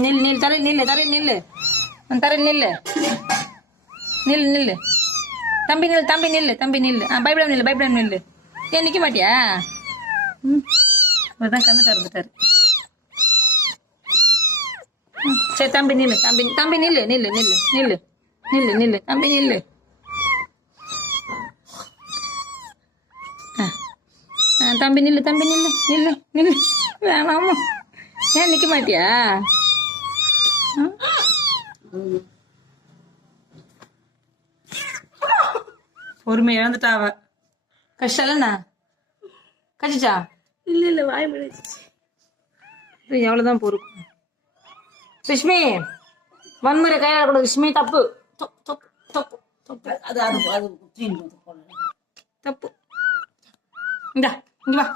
நில் நில் தரை நில்லு தரை நில்லு தரை நில்லு நில்லு நில்லு தம்பி நில்லு தம்பி நில்லு தம்பி நில்லு பயப்படாம நில்லு பயப்படாம நில்லு ஏன் நிக்க மாட்டியா இப்பதான் கண்ணு திறந்துட்டாரு சரி தம்பி நில்லு தம்பி தம்பி நில்லு நில்லு நில்லு நில்லு நில்லு நில்லு தம்பி நில்லு தம்பி நில்லு தம்பி நில்லு நில்லு நில்லு வேணாமா ஏன் நிக்க மாட்டியா பொறுமை இழந்துட்டா அவ கஷ்டம் இல்லண்ணா கச்சிச்சா இல்ல இல்ல வாய் முடிச்சு எவ்வளவுதான் பொறுப்பு ரிஷ்மி வன்முறை கையாள கூடாது ரிஷ்மி தப்பு தப்பு தப்பு தப்பு அது அது அது தப்பு இந்தா இங்க வா